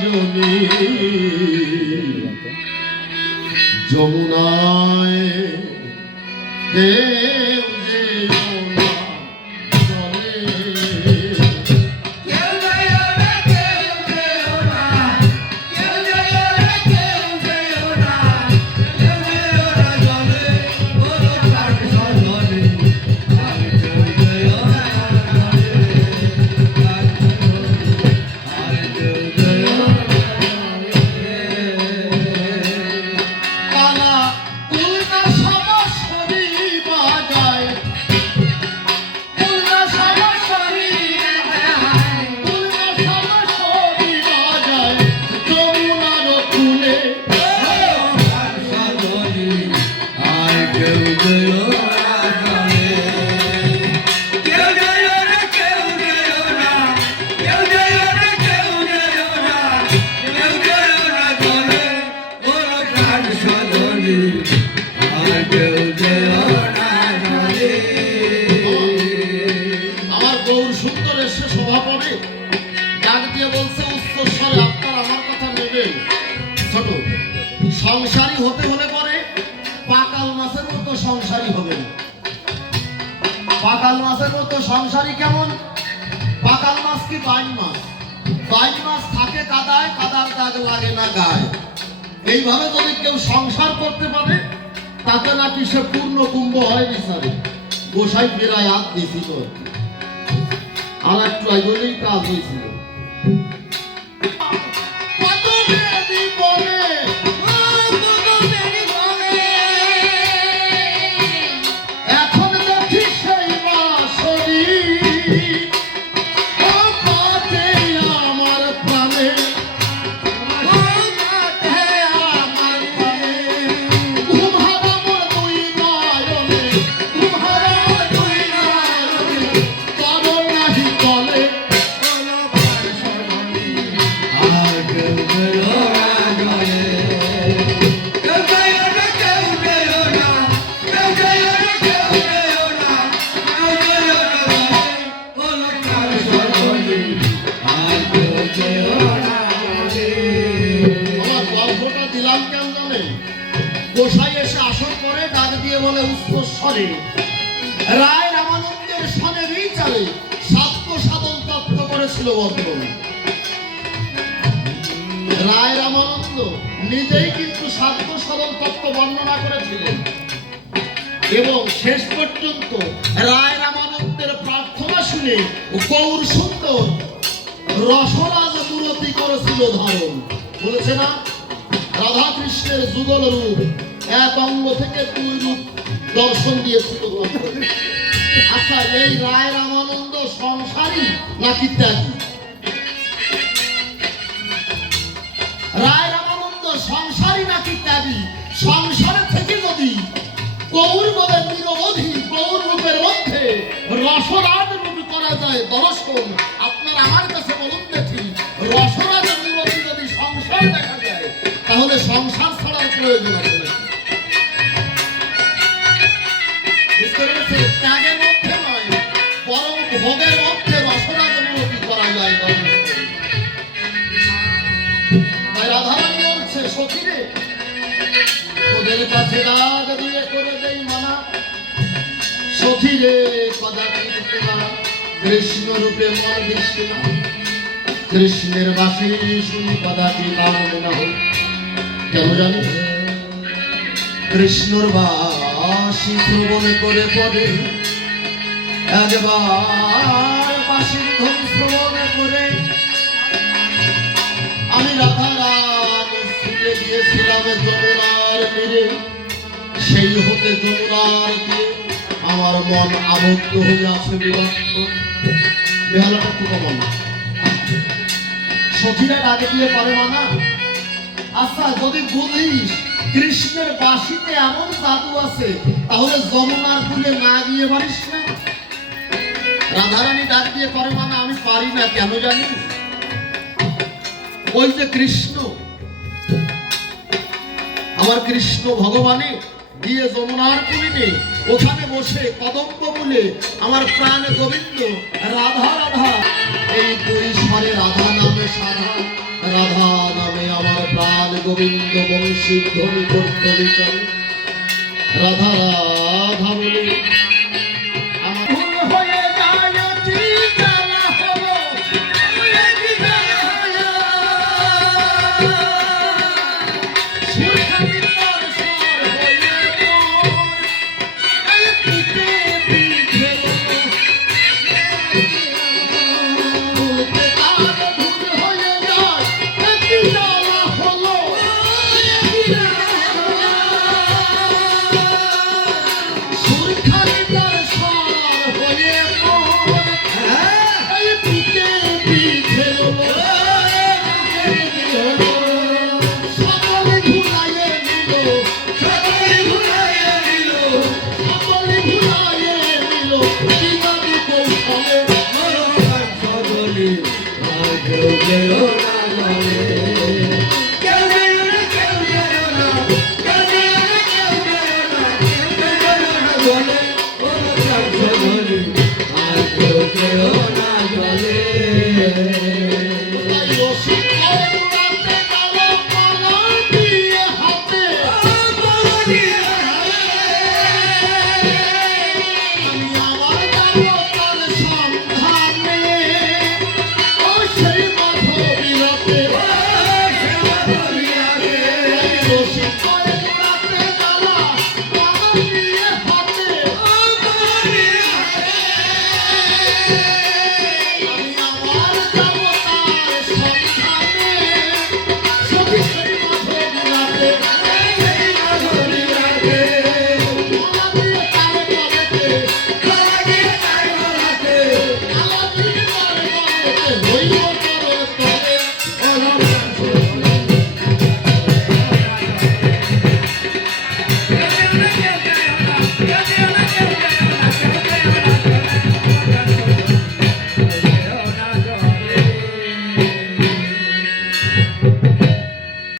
সজনী যমুনায় দেব সংসারী হতে হলে পরে পাকাল মাছের মতো সংসারী হবে। পাকাল মাছের মতো সংসারী কেমন? পাকাল মাছ কি বাইন মাছ? বাইন মাছ থাকে কাদায়, কাদার দাগ লাগে না গায়ে। এইভাবে যদি কেউ সংসার করতে পারে তাতে নাকি সে পূর্ণ কুম্ভ হয় বিচারে। গোসাই ফেরায় হাত দিয়েছিল আর একটু আগেই কাজ হয়েছিল। গোসাই এসে আসন করে ডাক দিয়ে বলে উচ্চস্বরে, রায় রামানন্দের সনে বিচারে সাত্য সাধন তত্ত্ব করেছিল বর্তমান। রায় রামানন্দ নিজেই কিন্তু সাত্য সাধন তত্ত্ব বর্ণনা করেছিলেন এবং শেষ পর্যন্ত রায় রামানন্দের প্রার্থনা শুনে গৌর সুন্দর রসরাজ মূরতি করেছিল ধারণ। বলেছে না, রাধা কৃষ্ণের যুগল রূপ এক অঙ্গ থেকে দুই রূপ দর্শন দিয়েছিল। আচ্ছা, এই রায় রামানন্দ সংসারী নাকি ত্যাগী? রায় রামানন্দ সংসারী নাকি ত্যাগী? সংসারের থেকে যদি গৌর বলের নিরবধি গৌর রূপের মধ্যে রসরাজ রূপ করা যায় দর্শন, আপনার আমার কাছে বলুন দেখি, রসরাজ মূরতি যদি সংসার দেখা যায় তাহলে সংসার ছাড়ার প্রয়োজন আছে? বুঝতে পেরেছে? ত্যাগের মধ্যে নয়, বরং ভোগের মধ্যে রসরাজ মূরতি করা যায়। তাই রাধারানী বলছে, সখীরে তোদের কাছে রাগ দিয়ে করে দেই মানা, সখীরে কদাচিৎ তোমার কৃষ্ণ রূপে মন দিচ্ছে না, কৃষ্ণের বাসি শুনি কদাচিৎ আনন্দ না হোক। কেন জানি? কৃষ্ণর বাসি শ্রবণ করে পদে একবার বাসির ধন শ্রবণ করে আমি রাধা রানী ছুটে গিয়েছিলাম যমুনার তীরে। সেই হতে যমুনার তীরে আমার মন আবদ্ধ হয়ে আছে বিরক্ত। বেহালাটা তো কমন। সখীরা ডাকে দিয়ে পারে মানা। আচ্ছা, যদি বুঝিস কৃষ্ণের বাঁশিতে এমন জাদু আছে তাহলে যমুনার কূলে না গিয়ে পারিস না? রাধারানী ডাক দিয়ে করে মানা, আমি পারি না। কেন জানিস? ওই যে কৃষ্ণ, আমার কৃষ্ণ ভগবানে গিয়ে যমুনার কূলে ওখানে বসে কদম্ব মূলে আমার প্রাণ গোবিন্দ রাধা রাধা এই দুই স্বরে রাধা নামে সাধা রাধা রাধা নামে আমার প্রাণ গোবিন্দ বংশী ধ্বনি করতে বিচার রাধা রাধা বলে আমার ভুল হয়ে যায় অতি জ্বালা হলো কি জ্বালা হলো সুখানি তার সার হয়ে এই পিতে পিঠে Yeah.